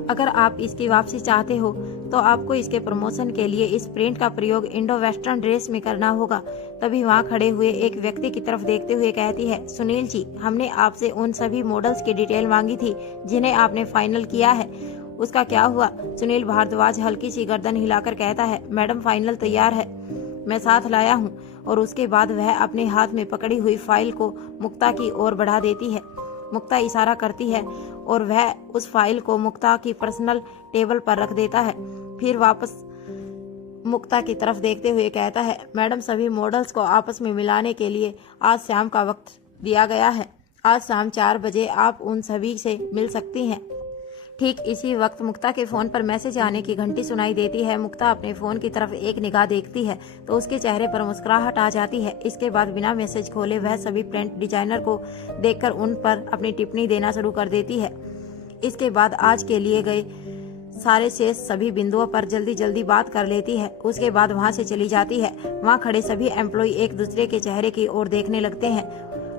अगर आप इसकी वापसी चाहते हो तो आपको इसके प्रमोशन के लिए इस प्रिंट का प्रयोग इंडो वेस्टर्न ड्रेस में करना होगा। तभी वहाँ खड़े हुए एक व्यक्ति की तरफ देखते हुए कहती है, सुनील जी, हमने आपसे उन सभी मॉडल्स की डिटेल मांगी थी जिन्हें आपने फाइनल किया है, उसका क्या हुआ? सुनील भारद्वाज हल्की सी गर्दन हिलाकर कहता है, मैडम फाइनल तैयार है, मैं साथ लाया हूँ। और उसके बाद वह अपने हाथ में पकड़ी हुई फाइल को मुक्ता की ओर बढ़ा देती है। मुक्ता इशारा करती है और वह उस फाइल को मुक्ता की पर्सनल टेबल पर रख देता है। फिर वापस मुक्ता की तरफ देखते हुए कहता है, मैडम सभी मॉडल्स को आपस में मिलाने के लिए आज शाम का वक्त दिया गया है। आज शाम 4 बजे आप उन सभी से मिल सकती हैं। ठीक इसी वक्त मुक्ता के फोन पर मैसेज आने की घंटी सुनाई देती है। मुक्ता अपने फोन की तरफ एक निगाह देखती है तो उसके चेहरे पर मुस्कुराहट आ जाती है। इसके बाद बिना मैसेज खोले वह सभी प्रिंट डिजाइनर को देखकर उन पर अपनी टिप्पणी देना शुरू कर देती है। इसके बाद आज के लिए गए सारे शेष सभी बिंदुओं पर जल्दी जल्दी बात कर लेती है। उसके बाद वहां से चली जाती है। वहां खड़े सभी एम्प्लॉय एक दूसरे के चेहरे की ओर देखने लगते हैं।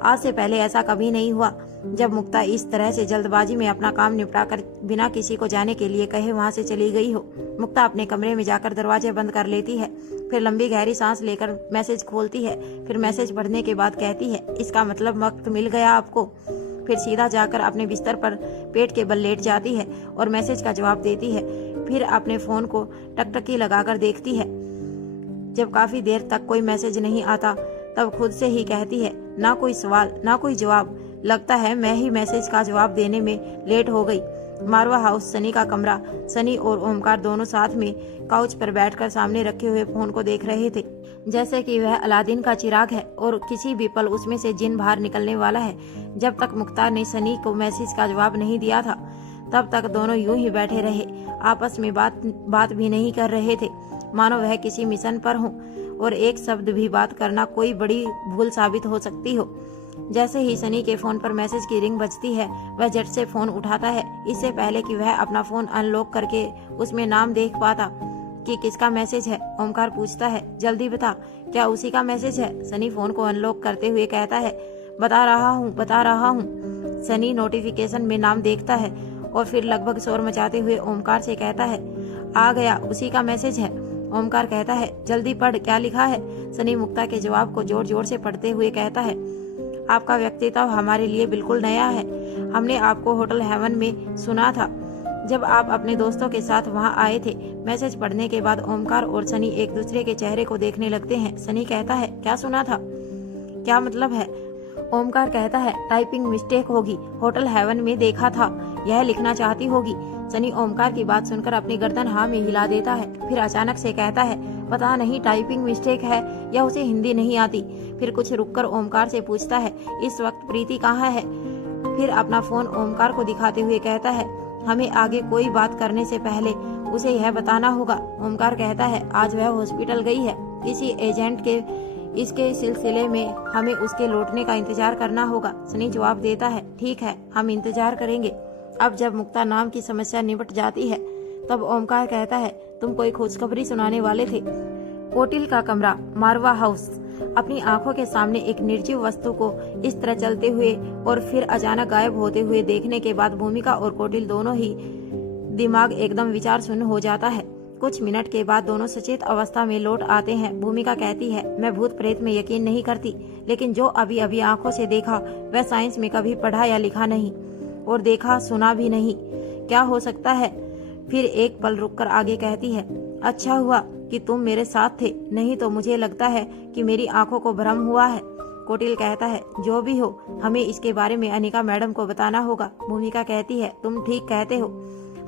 आज से पहले ऐसा कभी नहीं हुआ। जब मुक्ता इस तरह से जल्दबाजी में अपना काम निपटाकर बिना किसी को जाने के लिए कहे वहां से चली गई हो। मुक्ता अपने कमरे में जाकर दरवाजे बंद कर लेती है। फिर लंबी गहरी सांस लेकर मैसेज खोलती है। फिर मैसेज पढ़ने के बाद कहती है, इसका मतलब वक्त मिल गया आपको। फिर सीधा जाकर अपने बिस्तर पर पेट के बल लेट जाती है और मैसेज का जवाब देती है। फिर अपने फोन को टकटकी लगाकर देखती है। जब काफी देर तक कोई मैसेज नहीं आता तब खुद से ही कहती है, ना कोई सवाल ना कोई जवाब, लगता है मैं ही मैसेज का जवाब देने में लेट हो गई। मारवा हाउस सनी का कमरा। सनी और ओमकार दोनों साथ में काउच पर बैठकर सामने रखे हुए फोन को देख रहे थे, जैसे कि वह अलादीन का चिराग है और किसी भी पल उसमें से जिन बाहर निकलने वाला है। जब तक मुक्ता ने सनी को मैसेज का जवाब नहीं दिया था तब तक दोनों यूं ही बैठे रहे, आपस में बात भी नहीं कर रहे थे, मानो वह किसी मिशन पर हो और एक शब्द भी बात करना कोई बड़ी भूल साबित हो सकती हो। जैसे ही सनी के फोन पर मैसेज की रिंग बजती है वह झट से फोन उठाता है। इससे पहले कि वह अपना फोन अनलॉक करके उसमें नाम देख पाता कि किसका मैसेज है, ओमकार पूछता है, जल्दी बता, क्या उसी का मैसेज है? सनी फोन को अनलॉक करते हुए कहता है, बता रहा हूँ। सनी नोटिफिकेशन में नाम देखता है और फिर लगभग शोर मचाते हुए ओमकार से कहता है, आ गया, उसी का मैसेज है। ओमकार कहता है, जल्दी पढ़, क्या लिखा है? सनी मुक्ता के जवाब को जोर जोर से पढ़ते हुए कहता है, आपका व्यक्तित्व हमारे लिए बिल्कुल नया है। हमने आपको होटल हेवन में सुना था जब आप अपने दोस्तों के साथ वहां आए थे। मैसेज पढ़ने के बाद ओमकार और सनी एक दूसरे के चेहरे को देखने लगते हैं। सनी कहता है, क्या सुना था, क्या मतलब है? ओमकार कहता है, टाइपिंग मिस्टेक होगी, होटल हेवन में देखा था, यह लिखना चाहती होगी। सनी ओमकार की बात सुनकर अपनी गर्दन हाँ में हिला देता है। फिर अचानक से कहता है, पता नहीं टाइपिंग मिस्टेक है या उसे हिंदी नहीं आती। फिर कुछ रुककर ओमकार से पूछता है, इस वक्त प्रीति कहाँ है? फिर अपना फोन ओमकार को दिखाते हुए कहता है, हमें आगे कोई बात करने से पहले उसे यह बताना होगा। ओमकार कहता है, आज वह हॉस्पिटल गई है, किसी एजेंट के इसके सिलसिले में हमें उसके लौटने का इंतजार करना होगा। सनी जवाब देता है, ठीक है, हम इंतजार करेंगे। अब जब मुक्ता नाम की समस्या निपट जाती है तब ओमकार कहता है, तुम कोई खुशखबरी सुनाने वाले थे। कोटिल का कमरा, मारवा हाउस। अपनी आंखों के सामने एक निर्जीव वस्तु को इस तरह चलते हुए और फिर अचानक गायब होते हुए देखने के बाद भूमिका और कोटिल दोनों ही दिमाग एकदम विचार शून्य हो जाता है। कुछ मिनट के बाद दोनों सचेत अवस्था में लौट आते हैं। भूमिका कहती है, मैं भूत प्रेत में यकीन नहीं करती, लेकिन जो अभी अभी आंखों से देखा वह साइंस में कभी पढ़ा या लिखा नहीं और देखा सुना भी नहीं। क्या हो सकता है? फिर एक पल रुककर आगे कहती है, अच्छा हुआ कि तुम मेरे साथ थे, नहीं तो मुझे लगता है कि मेरी आंखों को भ्रम हुआ है। कोटिल कहता है, जो भी हो हमें इसके बारे में अनिका मैडम को बताना होगा। भूमिका कहती है, तुम ठीक कहते हो,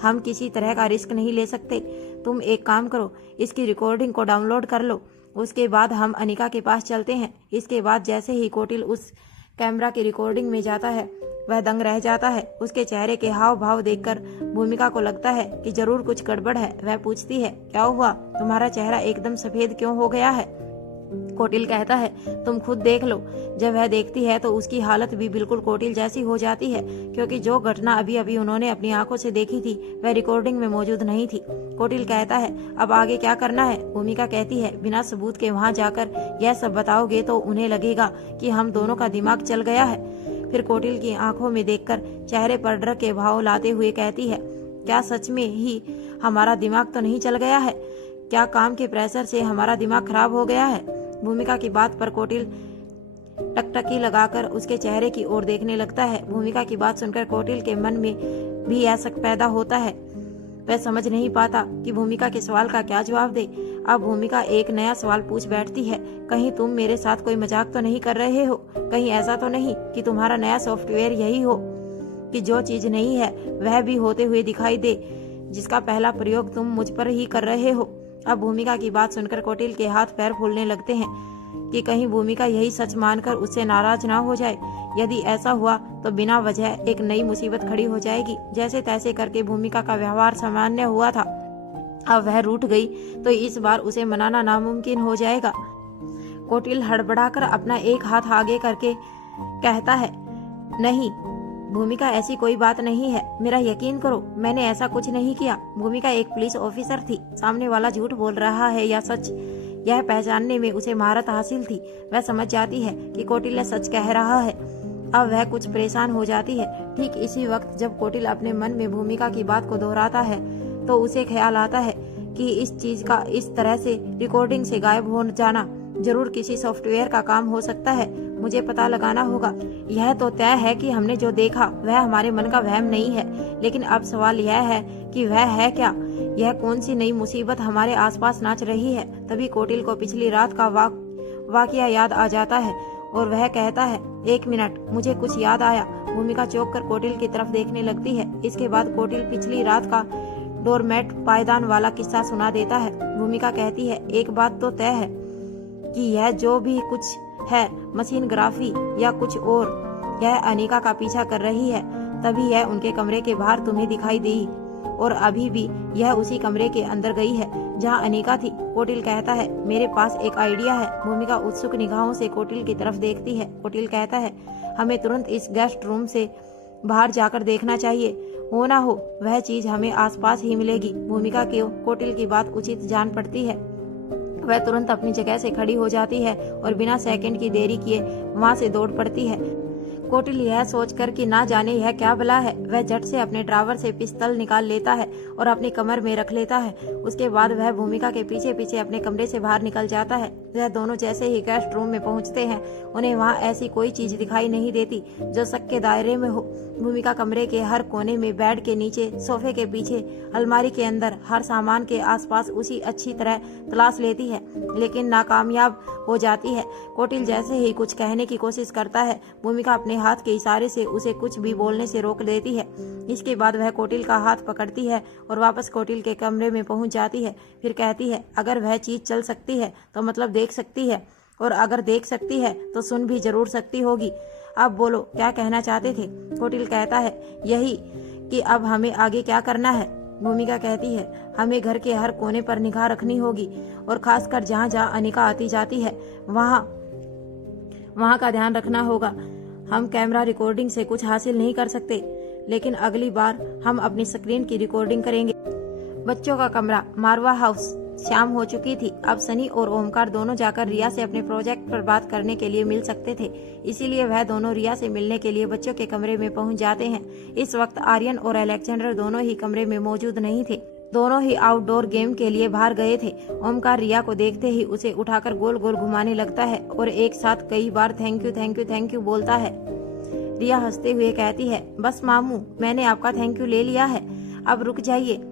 हम किसी तरह का रिस्क नहीं ले सकते। तुम एक काम करो, इसकी रिकॉर्डिंग को डाउनलोड कर लो, उसके बाद हम अनिका के पास चलते हैं। इसके बाद जैसे ही कोटिल उस कैमरा की रिकॉर्डिंग में जाता है वह दंग रह जाता है। उसके चेहरे के हाव भाव देखकर भूमिका को लगता है कि जरूर कुछ गड़बड़ है। वह पूछती है, क्या हुआ, तुम्हारा चेहरा एकदम सफेद क्यों हो गया है? कोटिल कहता है, तुम खुद देख लो। जब वह देखती है तो उसकी हालत भी बिल्कुल कोटिल जैसी हो जाती है, क्योंकि जो घटना अभी अभी उन्होंने अपनी आंखों से देखी थी वह रिकॉर्डिंग में मौजूद नहीं थी। कोटिल कहता है, अब आगे क्या करना है? भूमिका कहती है, बिना सबूत के वहां जाकर यह सब बताओगे तो उन्हें लगेगा कि हम दोनों का दिमाग चल गया है। फिर कोटिल की आंखों में देखकर चेहरे पर डर के भाव लाते हुए कहती है, क्या सच में ही हमारा दिमाग तो नहीं चल गया है? क्या काम के प्रेशर से हमारा दिमाग खराब हो गया है? भूमिका की बात पर कोटिल टकटकी लगाकर उसके चेहरे की ओर देखने लगता है। भूमिका की बात सुनकर कोटिल के मन में भी ऐसा पैदा होता है। वह समझ नहीं पाता कि भूमिका के सवाल का क्या जवाब दे। अब भूमिका एक नया सवाल पूछ बैठती है, कहीं तुम मेरे साथ कोई मजाक तो नहीं कर रहे हो? कहीं ऐसा तो नहीं कि तुम्हारा नया सॉफ्टवेयर यही हो कि जो चीज नहीं है वह भी होते हुए दिखाई दे, जिसका पहला प्रयोग तुम मुझ पर ही कर रहे हो? अब भूमिका की बात सुनकर कोटिल के हाथ पैर फूलने लगते हैं कि कहीं भूमिका यही सच मानकर उससे नाराज ना हो जाए। यदि ऐसा हुआ तो बिना वजह एक नई मुसीबत खड़ी हो जाएगी। जैसे तैसे करके भूमिका का व्यवहार सामान्य हुआ था, अब वह रूठ गई तो इस बार उसे मनाना नामुमकिन हो जाएगा। कोटिल हड़बड़ाकर अपना एक हाथ आगे करके कहता है, नहीं भूमिका, ऐसी कोई बात नहीं है, मेरा यकीन करो, मैंने ऐसा कुछ नहीं किया। भूमिका एक पुलिस ऑफिसर थी, सामने वाला झूठ बोल रहा है या सच, यह पहचानने में उसे महारत हासिल थी। वह समझ जाती है कि कोटिल सच कह रहा है। अब वह कुछ परेशान हो जाती है। ठीक इसी वक्त जब कोटिल अपने मन में भूमिका की बात को दोहराता है तो उसे ख्याल आता है कि इस चीज का इस तरह से रिकॉर्डिंग से गायब हो जाना जरूर किसी सॉफ्टवेयर का काम हो सकता है। मुझे पता लगाना होगा। यह तो तय है कि हमने जो देखा वह हमारे मन का वहम नहीं है, लेकिन अब सवाल यह है कि वह है क्या? यह कौन सी नई मुसीबत हमारे आसपास नाच रही है? तभी कोटिल को पिछली रात का वाकया याद आ जाता है और वह कहता है, एक मिनट, मुझे कुछ याद आया। भूमिका चौंक कर कोटिल की तरफ देखने लगती है। इसके बाद कोटिल पिछली रात का डोरमेट पायदान वाला किस्सा सुना देता है। भूमिका कहती है, एक बात तो तय है कि यह जो भी कुछ है, मशीन ग्राफी या कुछ और, यह अनिका का पीछा कर रही है। तभी यह उनके कमरे के बाहर तुम्हें दिखाई दी और अभी भी यह उसी कमरे के अंदर गई है जहां अनिका थी। कोटिल कहता है, मेरे पास एक आइडिया है। भूमिका उत्सुक निगाहों से कोटिल की तरफ देखती है। कोटिल कहता है, हमें तुरंत इस गेस्ट रूम से बाहर जाकर देखना चाहिए। हो ना हो वह चीज हमें आसपास ही मिलेगी। भूमिका की कोटिल की बात उचित जान पड़ती है। वह तुरंत अपनी जगह से खड़ी हो जाती है और बिना सेकंड की देरी किए वहां से दौड़ पड़ती है। कोटिल यह सोचकर कि ना जाने यह क्या भला है, वह झट से अपने ड्रावर से पिस्तौल निकाल लेता है और अपनी कमर में रख लेता है। उसके बाद वह भूमिका के पीछे पीछे अपने कमरे से बाहर निकल जाता है। वह दोनों जैसे ही गेस्ट रूम में पहुंचते हैं, उन्हें वहां ऐसी कोई चीज दिखाई नहीं देती जो शक के दायरे में हो। भूमिका कमरे के हर कोने में, बेड के नीचे, सोफे के पीछे, अलमारी के अंदर, हर सामान के आसपास उसी अच्छी तरह तलाश लेती है, लेकिन नाकामयाब हो जाती है। कोटिल जैसे ही कुछ कहने की कोशिश करता है, भूमिका अपने हाथ के इशारे से उसे कुछ भी बोलने से रोक देती है। इसके बाद वह कोटिल का हाथ पकड़ती है और वापस कोटिल के कमरे में पहुंच जाती है। फिर कहती है, अगर वह चीज चल सकती है तो मतलब देख सकती है, और अगर देख सकती है तो सुन भी जरूर सकती होगी। अब बोलो, क्या कहना चाहते थे? कोटिल कहता है, यही कि अब हमें आगे क्या करना है। भूमिका कहती है, हमें घर के हर कोने पर निगाह रखनी होगी और खासकर जहाँ जहाँ अनिका आती जाती है वहाँ का ध्यान रखना होगा। हम कैमरा रिकॉर्डिंग से कुछ हासिल नहीं कर सकते, लेकिन अगली बार हम अपनी स्क्रीन की रिकॉर्डिंग करेंगे। बच्चों का कमरा, मारवा हाउस। शाम हो चुकी थी। अब सनी और ओमकार दोनों जाकर रिया से अपने प्रोजेक्ट पर बात करने के लिए मिल सकते थे, इसीलिए वह दोनों रिया से मिलने के लिए बच्चों के कमरे में पहुंच जाते हैं। इस वक्त आर्यन और अलेक्जेंडर दोनों ही कमरे में मौजूद नहीं थे। दोनों ही आउटडोर गेम के लिए बाहर गए थे। ओमकार रिया को देखते ही उसे उठाकर गोल गोल घुमाने लगता है और एक साथ कई बार thank you thank you thank you बोलता है। रिया हंसते हुए कहती है, बस मामू, मैंने आपका थैंक यू ले लिया है, अब रुक जाइए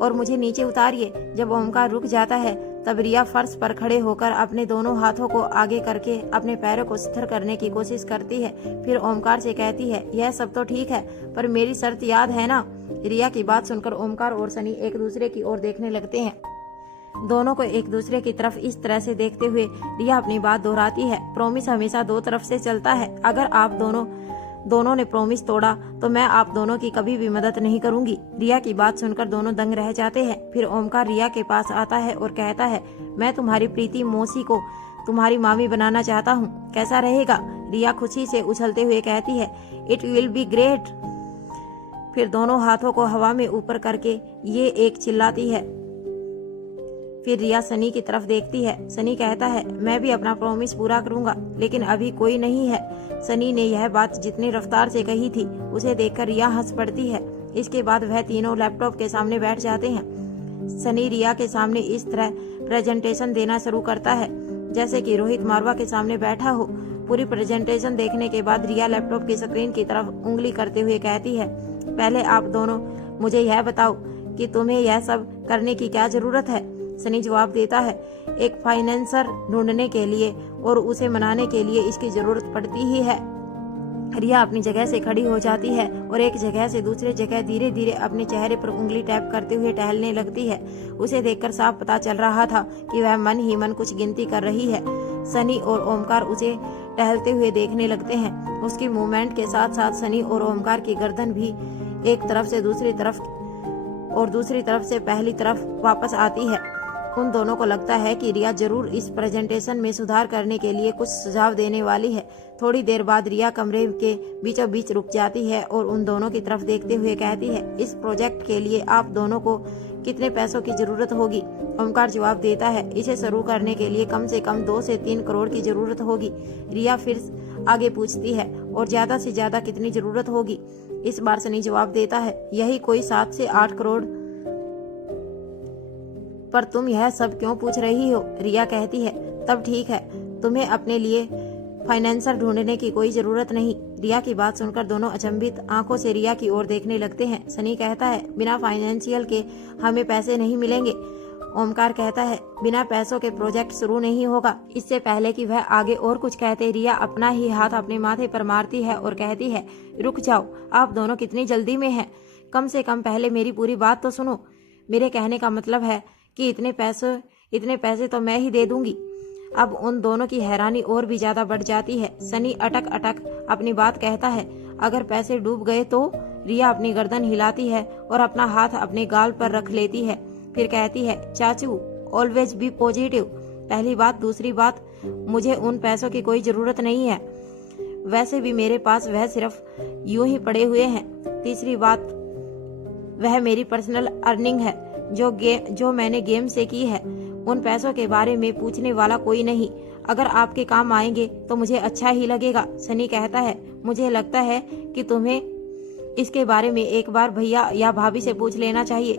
और मुझे नीचे उतारिए। जब ओमकार रुक जाता है तब रिया फर्श पर खड़े होकर अपने दोनों हाथों को आगे करके अपने पैरों को स्थिर करने की कोशिश करती है। फिर ओमकार से कहती है, यह सब तो ठीक है, पर मेरी शर्त याद है ना? रिया की बात सुनकर ओमकार और सनी एक दूसरे की ओर देखने लगते हैं। दोनों को एक दूसरे की तरफ इस तरह से देखते हुए रिया अपनी बात दोहराती है, प्रॉमिस हमेशा दो तरफ से चलता है। अगर आप दोनों ने प्रॉमिस तोड़ा तो मैं आप दोनों की कभी भी मदद नहीं करूंगी। रिया की बात सुनकर दोनों दंग रह जाते हैं। फिर ओमकार रिया के पास आता है और कहता है, मैं तुम्हारी प्रीति मौसी को तुम्हारी मामी बनाना चाहता हूँ, कैसा रहेगा? रिया खुशी से उछलते हुए कहती है, इट विल बी ग्रेट। फिर दोनों हाथों को हवा में ऊपर करके ये एक चिल्लाती है। फिर रिया सनी की तरफ देखती है। सनी कहता है, मैं भी अपना प्रॉमिस पूरा करूंगा, लेकिन अभी कोई नहीं है। सनी ने यह बात जितनी रफ्तार से कही थी, उसे देखकर रिया हंस पड़ती है। इसके बाद वह तीनों लैपटॉप के सामने बैठ जाते हैं। सनी रिया के सामने इस तरह प्रेजेंटेशन देना शुरू करता है जैसे कि रोहित मारवा के सामने बैठा हो। पूरी प्रेजेंटेशन देखने के बाद रिया लैपटॉप की स्क्रीन की तरफ उंगली करते हुए कहती है, पहले आप दोनों मुझे यह बताओ कि तुम्हें यह सब करने की क्या जरूरत है? सनी जवाब देता है, एक फाइनेंसर ढूंढने के लिए और उसे मनाने के लिए इसकी जरूरत पड़ती ही है। रिया अपनी जगह से खड़ी हो जाती है और एक जगह से दूसरी जगह धीरे धीरे अपने चेहरे पर उंगली टैप करते हुए टहलने लगती है। उसे देखकर साफ पता चल रहा था कि वह मन ही मन कुछ गिनती कर रही है। सनी और ओमकार उसे टहलते हुए देखने लगते हैं। उसकी मूवमेंट के साथ साथ सनी और ओमकार की गर्दन भी एक तरफ से दूसरी तरफ और दूसरी तरफ से पहली तरफ वापस आती है। उन दोनों को लगता है कि रिया जरूर इस प्रेजेंटेशन में सुधार करने के लिए कुछ सुझाव देने वाली है। थोड़ी देर बाद रिया कमरे के बीचों बीच रुक जाती है और उन दोनों की तरफ देखते हुए कहती है, इस प्रोजेक्ट के लिए आप दोनों को कितने पैसों की जरूरत होगी? ओमकार जवाब देता है, इसे शुरू करने के लिए कम से कम 2 से 3 करोड़ की जरूरत होगी। रिया फिर आगे पूछती है, और ज्यादा से ज्यादा कितनी जरूरत होगी? इस बार सनी जवाब देता है, यही कोई 7 से 8 करोड़। पर तुम यह सब क्यों पूछ रही हो? रिया कहती है, तब ठीक है, तुम्हें अपने लिए फाइनेंसर ढूंढने की कोई जरूरत नहीं। रिया की बात सुनकर दोनों अचंभित आंखों से रिया की ओर देखने लगते हैं। सनी कहता है, बिना फाइनेंशियल के हमें पैसे नहीं मिलेंगे। ओमकार कहता है, बिना पैसों के प्रोजेक्ट शुरू नहीं होगा। इससे पहले कि वह आगे और कुछ कहते, रिया अपना ही हाथ अपने माथे पर मारती है और कहती है, रुक जाओ, आप दोनों कितनी जल्दी में हैं? कम से कम पहले मेरी पूरी बात तो सुनो। मेरे कहने का मतलब है कि इतने पैसे तो मैं ही दे दूंगी। अब उन दोनों की हैरानी और भी ज्यादा बढ़ जाती है। सनी अटक अटक अपनी बात कहता है, अगर पैसे डूब गए तो? रिया अपनी गर्दन हिलाती है और अपना हाथ अपने गाल पर रख लेती है। फिर कहती है, चाचू ऑलवेज बी पॉजिटिव। पहली बात। दूसरी बात, मुझे उन पैसों की कोई जरूरत नहीं है, वैसे भी मेरे पास वह सिर्फ यूं ही पड़े हुए हैं। तीसरी बात, वह मेरी पर्सनल अर्निंग है जो मैंने गेम से की है। उन पैसों के बारे में पूछने वाला कोई नहीं। अगर आपके काम आएंगे तो मुझे अच्छा ही लगेगा। सनी कहता है, मुझे लगता है कि तुम्हें इसके बारे में एक बार भैया या भाभी से पूछ लेना चाहिए।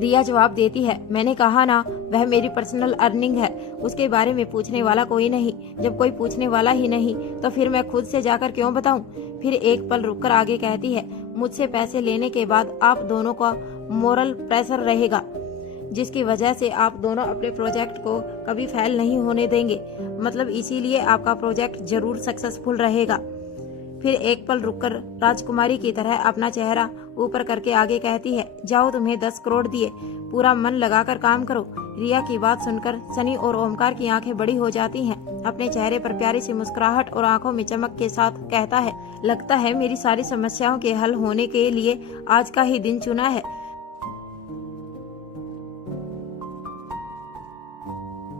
रिया जवाब देती है, मैंने कहा ना, वह मेरी पर्सनल अर्निंग है, उसके बारे में पूछने वाला कोई नहीं। जब कोई पूछने वाला ही नहीं तो फिर मैं खुद से जाकर क्यों बताऊं? फिर एक पल रुककर आगे कहती है, मुझसे पैसे लेने के बाद आप दोनों का मोरल प्रेशर रहेगा, जिसकी वजह से आप दोनों अपने प्रोजेक्ट को कभी फेल नहीं होने देंगे। मतलब इसीलिए आपका प्रोजेक्ट जरूर सक्सेसफुल रहेगा। फिर एक पल रुककर राजकुमारी की तरह अपना चेहरा ऊपर करके आगे कहती है, जाओ, तुम्हें 10 करोड़ दिए, पूरा मन लगाकर काम करो। रिया की बात सुनकर सनी और ओमकार की आंखें बड़ी हो जाती हैं। अपने चेहरे पर प्यारी सी मुस्कुराहट और आंखों में चमक के साथ कहता है, लगता है मेरी सारी समस्याओं के हल होने के लिए आज का ही दिन चुना है।